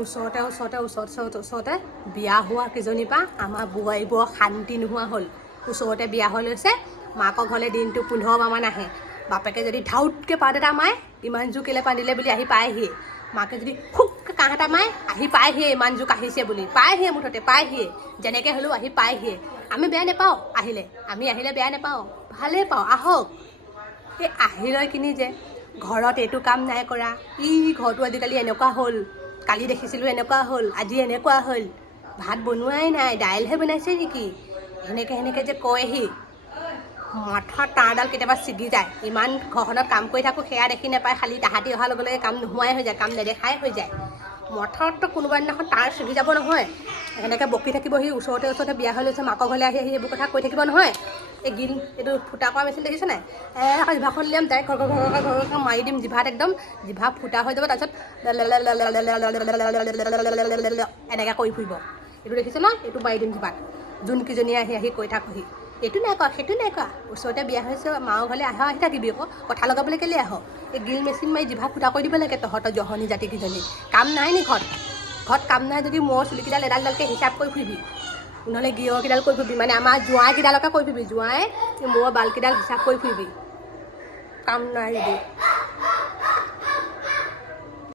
ওচৰতে বিয়া হোৱা কেইজনীৰ পৰা আমাৰ বোৱাৰীবোৰৰ শান্তি নোহোৱা হ'ল। ওচৰতে বিয়া হৈ লৈছে, মাকৰ ঘৰলৈ দিনটো 15 বাৰমান আহে। বাপেকে যদি ধাউতকৈ পাত এটা মাৰে, ইমান জোৰ কেলৈ পাতিলে বুলি আহি পায়হিয়ে। মাকে যদি খুবকৈ কাঁহ এটা মাৰে, আহি পায়হিয়ে ইমান জোৰ কাঢ়িছে বুলি, পায়হিয়ে মুঠতে পায়হিয়ে, যেনেকৈ হ'লেও আহি পায়হিয়ে। আমি বেয়া নাপাওঁ আহিলে, আমি আহিলে বেয়া নাপাওঁ, ভালেই পাওঁ, আহক। এই আহি লৈ কিনি যে ঘৰত এইটো কাম নাই কৰা, ঘৰটো আজিকালি এনেকুৱা হ'ল, কালি দেখিছিলোঁ এনেকুৱা হ'ল, আজি এনেকুৱা হ'ল, ভাত বনোৱাই নাই, দাইলহে বনাইছে নেকি, সেনেকৈ যে কয়হি। মাথাৰ তাঁৰডাল কেতিয়াবা ছিগি যায়। ইমান ঘৰখনত কাম কৰি থাকোঁ, সেয়া দেখি নাপায়, খালি তাহাঁতি অহাৰ লগে লগে কাম নোহোৱাই হৈ যায়, কাম নেদেখাই হৈ যায়। মথাৰততো কোনোবা দিনাখন তাঁৰ ছিগি যাব নহয়, সেনেকৈ বকি থাকিবহি। ওচৰতে বিয়া হৈ লৈছে, মাকৰ ঘৰলৈ আহি এইবোৰ কথা কৈ থাকিব নহয়। এই গিল এইটো ফুটা কৰা মেচিন দেখিছে নাই, আকৌ জিভাখন উলিয়াম, ডাইৰেক্ট ঘৰ মাৰি দিম জিভাত, একদম জিভা ফুটা হৈ যাব। তাৰপিছত এনেকৈ কৰি ফুৰিব। এইটো দেখিছে ন, এইটো মাৰি দিম জিভাত। যোনকেইজনীয়ে আহি কৈ থাকোহি, এইটো নাই কৰা, সেইটো নাই কৰা। ওচৰতে বিয়া হৈছে, মাৰ ঘৰলৈ আহি থাকিবি আকৌ, কথা লগাবলৈ কেলৈ আহ? এই গ্ৰিল মেচিন মাৰি জিভা ফুটা কৰি দিব লাগে তহঁতৰ জহনী জাতিকেইজনী। কাম নাই নি ঘৰত কাম নাই যদি মূৰৰ চুলিকেইডাল এডালকে হিচাপ কৰি ফুৰিবি, নহ'লে গিয়ৰকেইডাল কৰি ফুৰিবি, মানে আমাৰ জোঁৱাইকেইডালকে কৰি ফুৰিবি, জোঁৱাই মূৰৰ বালকেইডাল হিচাপ কৰি ফুৰিবি, কাম নাই যদি।